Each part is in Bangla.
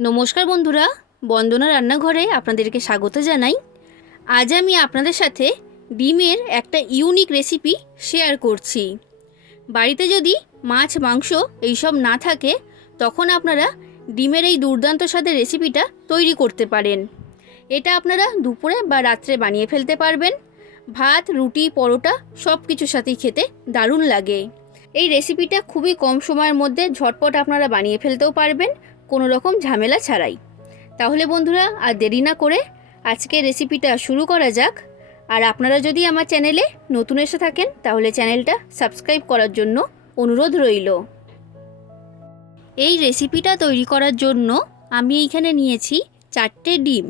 নমস্কার বন্ধুরা, বন্দনা রান্নাঘরে আপনাদেরকে স্বাগত জানাই। আজ আমি আপনাদের সাথে ডিমের একটা ইউনিক রেসিপি শেয়ার করছি। বাড়িতে যদি মাছ, মাংস এইসব না থাকে, তখন আপনারা ডিমের এই দুর্দান্ত স্বাদের রেসিপিটা তৈরি করতে পারেন। এটা আপনারা দুপুরে বা রাত্রে বানিয়ে ফেলতে পারবেন। ভাত, রুটি, পরোটা সব কিছুর সাথেই খেতে দারুণ লাগে। এই রেসিপিটা খুবই কম সময়ের মধ্যে ঝটপট আপনারা বানিয়ে ফেলতেও পারবেন। কোনো রকম ঝামেলা ছাড়াই। তাহলে বন্ধুরা, আর দেরি না করে আজকে রেসিপিটা শুরু করা যাক। আর আপনারা যদি আমার চ্যানেলে নতুন এসে থাকেন, তাহলে চ্যানেলটা সাবস্ক্রাইব করার জন্য অনুরোধ রইল। এই রেসিপিটা তৈরি করার জন্য আমি এইখানে নিয়েছি চারটে ডিম।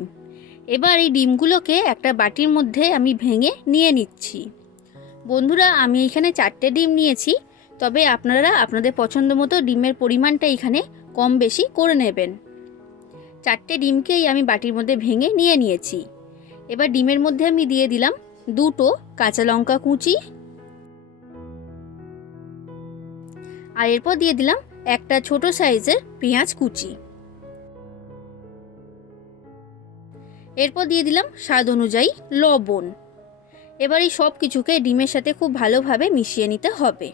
এবার এই ডিমগুলোকে একটা বাটির মধ্যে আমি ভেঙে নিয়ে নিচ্ছি। বন্ধুরা, আমি এখানে চারটে ডিম নিয়েছি, তবে আপনারা আপনাদের পছন্দ মতো ডিমের পরিমাণটা এখানে কম বেশি করে নেবেন। চারটে ডিমকেই আমি বাটির মধ্যে ভেঙে নিয়ে নিয়েছি। এবার ডিমের মধ্যে আমি দিয়ে দিলাম দুটো কাঁচা লঙ্কা কুচি। আর এরপর দিয়ে দিলাম একটা ছোট সাইজের পেঁয়াজ কুচি। এরপর দিয়ে দিলাম স্বাদ অনুযায়ী লবণ। এবার এই সব কিছুকে ডিমের সাথে খুব ভালোভাবে মিশিয়ে নিতে হবে।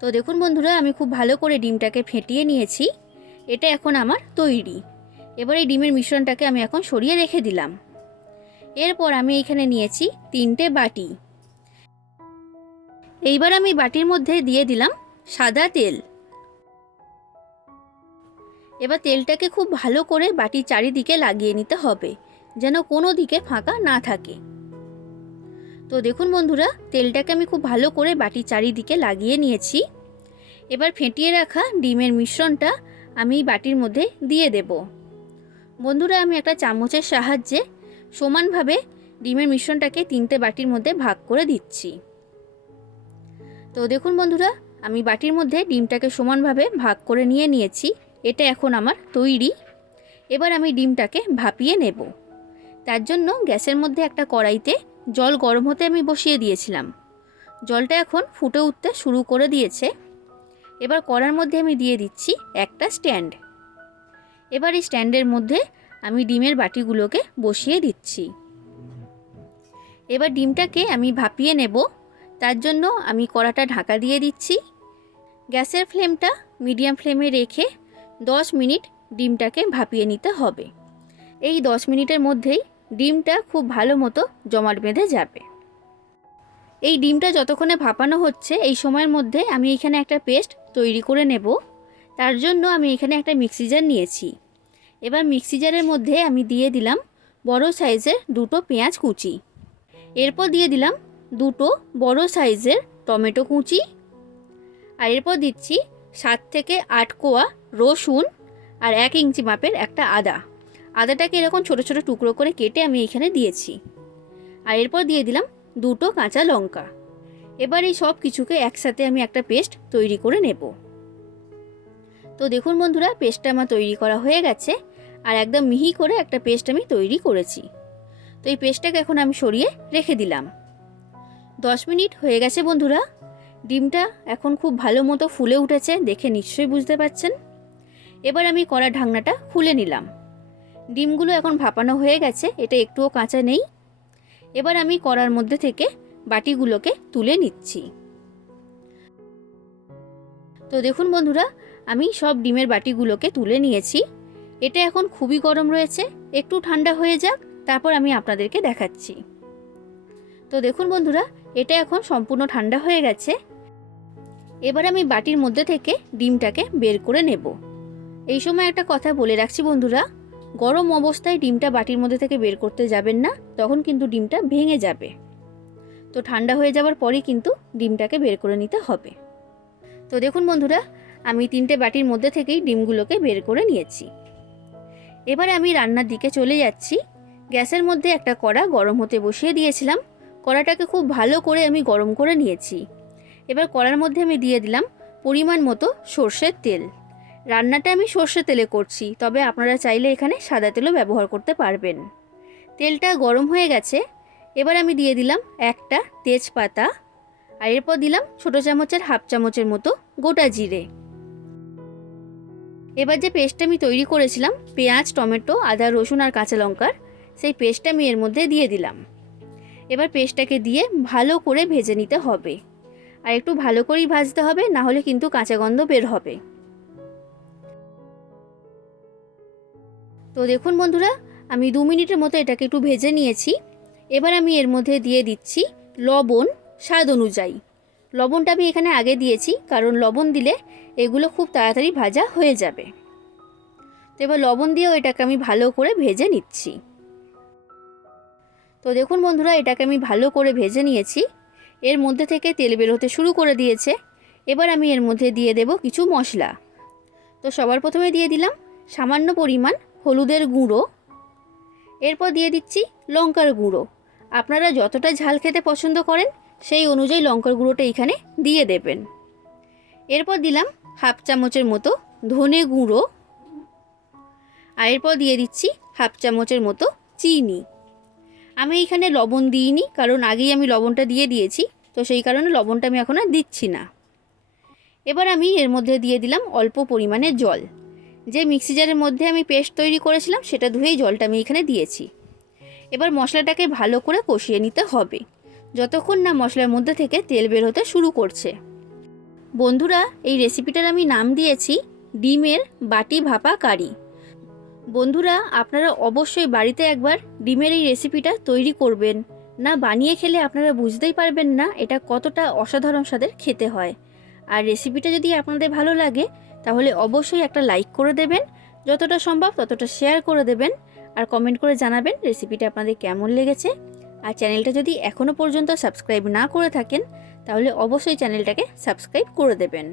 তো দেখুন বন্ধুরা, আমি খুব ভালো করে ডিমটাকে ফেটিয়ে নিয়েছি। এটা এখন আমার তৈরি। এবার এই ডিমের মিশ্রণটাকে আমি এখন সরিয়ে রেখে দিলাম। এরপর আমি এখানে নিয়েছি তিনটে বাটি। এইবার আমি বাটির মধ্যে দিয়ে দিলাম সাদা তেল। এবার তেলটাকে খুব ভালো করে বাটির চারিদিকে লাগিয়ে নিতে হবে, যেন কোনো দিকে ফাঁকা না থাকে। তো দেখুন বন্ধুরা, তেলটাকে আমি খুব ভালো করে বাটির চারিদিকে লাগিয়ে নিয়েছি। এবার ফেটিয়ে রাখা ডিমের মিশ্রণটা আমি বাটির মধ্যে দিয়ে দেব। বন্ধুরা, আমি একটা চামচের সাহায্যে সমানভাবে ডিমের মিশ্রণটাকে তিনটে বাটির মধ্যে ভাগ করে দিচ্ছি। তো দেখুন বন্ধুরা, আমি বাটির মধ্যে ডিমটাকে সমানভাবে ভাগ করে নিয়ে নিয়েছি। এটা এখন আমার তৈরি। এবার আমি ডিমটাকে ভাপিয়ে নেব। তার জন্য গ্যাসের মধ্যে একটা কড়াইতে জল গরম হতে আমি বসিয়ে দিয়েছিলাম। জলটা এখন ফুটে উঠতে শুরু করে দিয়েছে। এবার কড়ার মধ্যে আমি দিয়ে দিচ্ছি একটা স্ট্যান্ড। এবার এই স্ট্যান্ডের মধ্যে আমি ডিমের বাটিগুলোকে বসিয়ে দিচ্ছি। এবার ডিমটাকে আমি ভাপিয়ে নেব। তার জন্য আমি কড়াটা ঢাকা দিয়ে দিচ্ছি। গ্যাসের ফ্লেমটা মিডিয়াম ফ্লেমে রেখে দশ মিনিট ডিমটাকে ভাপিয়ে নিতে হবে। এই দশ মিনিটের মধ্যেই ডিমটা খুব ভালো মতো জমাট বেঁধে যাবে। এই ডিমটা যতক্ষণে ভাপানো হচ্ছে, এই সময়ের মধ্যে আমি এখানে একটা পেস্ট তৈরি করে নেব। তার জন্য আমি এখানে একটা মিক্সি জার নিয়েছি। এবার মিক্সি জারের মধ্যে আমি দিয়ে দিলাম বড় সাইজের দুটো পেঁয়াজ কুচি। এরপর দিয়ে দিলাম দুটো বড় সাইজের টমেটো কুচি। আর এরপর দিচ্ছি সাত থেকে আট কোয়া রসুন আর এক ইঞ্চি মাপের একটা আদা। আদাটাকে এরকম ছোট ছোট টুকরো করে কেটে আমি এখানে দিয়েছি। আর এরপর দিয়ে দিলাম দুটো কাঁচা লঙ্কা। এবার এই সব কিছুকে একসাথে আমি একটা পেস্ট তৈরি করে নেব। তো দেখুন বন্ধুরা, পেস্টটা আমার তৈরি করা হয়ে গেছে আর একদম মিহি করে একটা পেস্ট আমি তৈরি করেছি। তো এই পেস্টটাকে এখন আমি সরিয়ে রেখে দিলাম। দশ মিনিট হয়ে গেছে বন্ধুরা। ডিমটা এখন খুব ভালো মতো ফুলে উঠেছে, দেখে নিশ্চয়ই বুঝতে পারছেন। এবার আমি কড়া ঢাকনাটা খুলে নিলাম। ডিমগুলো এখন ভাপানো হয়ে গেছে, এটা একটুও কাঁচা নেই। এবার আমি কড়ার মধ্যে থেকে বাটিগুলোকে তুলে নিচ্ছি। তো দেখুন বন্ধুরা, আমি সব ডিমের বাটিগুলোকে তুলে নিয়েছি। এটা এখন খুবই গরম রয়েছে, একটু ঠান্ডা হয়ে যাক, তারপর আমি আপনাদেরকে দেখাচ্ছি। তো দেখুন বন্ধুরা, এটা এখন সম্পূর্ণ ঠান্ডা হয়ে গেছে। এবার আমি বাটির মধ্যে থেকে ডিমটাকে বের করে নেব। এই সময় একটা কথা বলে রাখছি বন্ধুরা গরম অবস্থায় ডিমটা বাটির মধ্যে থেকে বের করতে যাবেন না, তখন কিন্তু ডিমটা ভেঙে যাবে। তো ঠান্ডা হয়ে যাওয়ার পরেই কিন্তু ডিমটাকে বের করে নিতে হবে। তো দেখুন বন্ধুরা, আমি তিনটে বাটির মধ্যে থেকেই ডিমগুলোকে বের করে নিয়েছি। এবারে আমি রান্নার দিকে চলে যাচ্ছি। গ্যাসের মধ্যে একটা কড়া গরম হতে বসিয়ে দিয়েছিলাম। কড়াটাকে খুব ভালো করে আমি গরম করে নিয়েছি। এবার কড়ার মধ্যে আমি দিয়ে দিলাম পরিমাণ মতো সর্ষের তেল। রান্নাটা আমি সর্ষে তেলে করছি, তবে আপনারা চাইলে এখানে সাদা তেলও ব্যবহার করতে পারবেন। তেলটা গরম হয়ে গেছে, এবার আমি দিয়ে দিলাম একটা তেজপাতা, আর এরপর দিলাম ছোটো চামচের হাফ চামচের মতো গোটা জিরে। এবার যে পেস্টটা আমি তৈরি করেছিলাম, পেঁয়াজ, টমেটো, আদা, রসুন আর কাঁচা লঙ্কার, সেই পেস্টটা আমি এর মধ্যে দিয়ে দিলাম। এবার পেস্টটাকে দিয়ে ভালো করে ভেজে নিতে হবে। আর একটু ভালো করেই ভাজতে হবে, না হলে কিন্তু কাঁচা গন্ধ বের হবে। তো দেখুন বন্ধুরা, আমি দু মিনিটের মতো এটাকে একটু ভেজে নিয়েছি। এবার আমি এর মধ্যে দিয়ে দিচ্ছি লবণ স্বাদ অনুযায়ী। লবণটা আমি এখানে আগে দিয়েছি, কারণ লবণ দিলে এগুলো খুব তাড়াতাড়ি ভাজা হয়ে যাবে। তো এবার লবণ দিয়েও এটাকে আমি ভালো করে ভেজে নিচ্ছি। তো দেখুন বন্ধুরা, এটাকে আমি ভালো করে ভেজে নিয়েছি। এর মধ্যে থেকে তেল বেরোতে শুরু করে দিয়েছে। এবার আমি এর মধ্যে দিয়ে দেব কিছু মশলা। তো সবার প্রথমে দিয়ে দিলাম সামান্য পরিমাণ হলুদের গুঁড়ো। এরপর দিয়ে দিচ্ছি লঙ্কার গুঁড়ো। আপনারা যতটা ঝাল খেতে পছন্দ করেন, সেই অনুযায়ী লঙ্কার গুঁড়োটা এখানে দিয়ে দেবেন। এরপর দিলাম হাফ চামচের মতো ধনে গুঁড়ো। আর এরপর দিয়ে দিচ্ছি হাফ চামচের মতো চিনি। আমি এখানে লবণ দিইনি, কারণ আগেই আমি লবণটা দিয়ে দিয়েছি, তো সেই কারণে লবণটা আমি এখন আর দিচ্ছি না। এবার আমি এর মধ্যে দিয়ে দিলাম অল্প পরিমাণে জল। যে মিক্সি জারের মধ্যে আমি পেস্ট তৈরি করেছিলাম, সেটা ধুয়েই জলটা আমি এখানে দিয়েছি। এবার মশলাটাকে ভালো করে কষিয়ে নিতে হবে। যতক্ষণ না মশলার মধ্যে থেকে তেল বের হতে শুরু করছে। বন্ধুরা, এই রেসিপিটার আমি নাম দিয়েছি, ডিমের বাটি ভাপা কারি। বন্ধুরা, আপনারা অবশ্যই বাড়িতে একবার ডিমের এই রেসিপিটা তৈরি করবেন। না বানিয়ে খেলে আপনারা বুঝতেই পারবেন না এটা কতটা অসাধারণ স্বাদের খেতে হয়। আর রেসিপিটা যদি আপনাদের ভালো লাগে, তাহলে অবশ্যই একটা লাইক করে দেবেন। যতটা সম্ভব ততটা শেয়ার করে দেবেন আর কমেন্ট করে জানাবেন রেসিপিটা আপনাদের কেমন লেগেছে। আর চ্যানেলটা যদি এখনও পর্যন্ত সাবস্ক্রাইব না করে থাকেন, তাহলে অবশ্যই চ্যানেলটাকে সাবস্ক্রাইব করে দেবেন।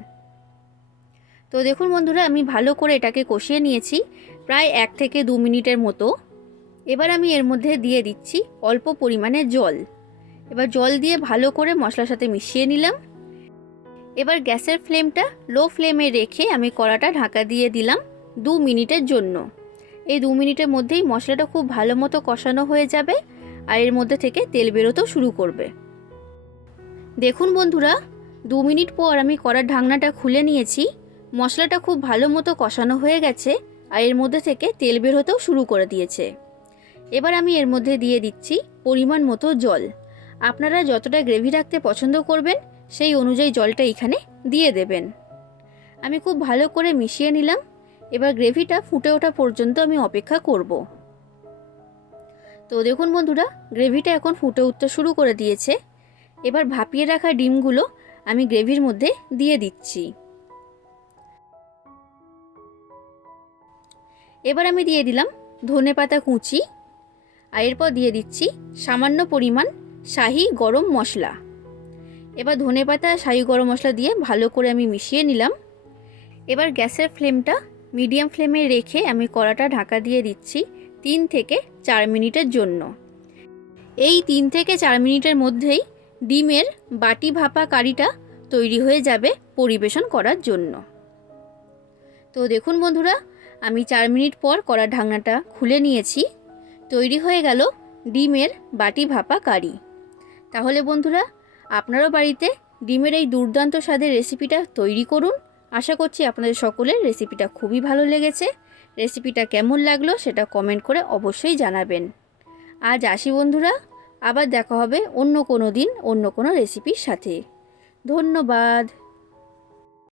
তো দেখুন বন্ধুরা, আমি ভালো করে এটাকে কষিয়ে নিয়েছি, প্রায় এক থেকে দু মিনিটের মতো। এবার আমি এর মধ্যে দিয়ে দিচ্ছি অল্প পরিমাণে জল। এবার জল দিয়ে ভালো করে মশলার সাথে মিশিয়ে নিলাম। এবার গ্যাসের ফ্লেমটা লো ফ্লেমে রেখে আমি কড়াটা ঢাকা দিয়ে দিলাম দু মিনিটের জন্য। এই দু মিনিটের মধ্যেই মশলাটা খুব ভালো মতো কষানো হয়ে যাবে আর এর মধ্যে থেকে তেল বেরোতেও শুরু করবে। দেখুন বন্ধুরা, দু মিনিট পর আমি কড়ার ঢাকনাটা খুলে নিয়েছি, মশলাটা খুব ভালো মতো কষানো হয়ে গেছে আর এর মধ্যে থেকে তেল বের হতেও শুরু করে দিয়েছে। এবার আমি এর মধ্যে দিয়ে দিচ্ছি পরিমাণ মতো জল। আপনারা যতটা গ্রেভি রাখতে পছন্দ করবেন সেই অনুযায়ী জলটা এখানে দিয়ে দেবেন। আমি খুব ভালো করে মিশিয়ে নিলাম। এবার গ্রেভিটা ফুটে ওঠা পর্যন্ত আমি অপেক্ষা করব। তো দেখুন বন্ধুরা, গ্রেভিটা এখন ফুটে উঠতে শুরু করে দিয়েছে। এবার ভাপিয়ে রাখা ডিমগুলো আমি গ্রেভির মধ্যে দিয়ে দিচ্ছি। এবার আমি দিয়ে দিলাম ধনে পাতা কুচি। আর এরপর দিয়ে দিচ্ছি সামান্য পরিমাণ শাহি গরম মশলা। এবার ধনে পাতা শাহি গরম মশলা দিয়ে ভালো করে আমি মিশিয়ে নিলাম। এবার গ্যাসের ফ্লেমটা মিডিয়াম ফ্লেমে রেখে আমি কড়াটা ঢাকা দিয়ে দিচ্ছি তিন থেকে চার মিনিটের জন্য। এই তিন থেকে চার মিনিটের মধ্যেই ডিমের বাটি ভাপা কারিটা তৈরি হয়ে যাবে পরিবেশন করার জন্য। তো দেখুন বন্ধুরা, আমি চার মিনিট পর কড়া ঢাকনাটা খুলে নিয়েছি। তৈরি হয়ে গেল ডিমের বাটি ভাপা কারি। তাহলে বন্ধুরা আপনারও বাড়িতে ডিমের এই দুর্দান্ত স্বাদের রেসিপিটা তৈরি করুন। আশা করছি আপনাদের সকলের রেসিপিটা খুবই ভালো লেগেছে। রেসিপিটা কেমন লাগল সেটা কমেন্ট করে অবশ্যই জানাবেন। আজ আসি বন্ধুরা, আবার দেখা হবে অন্য কোনো দিন, অন্য কোনো রেসিপির সাথে। ধন্যবাদ।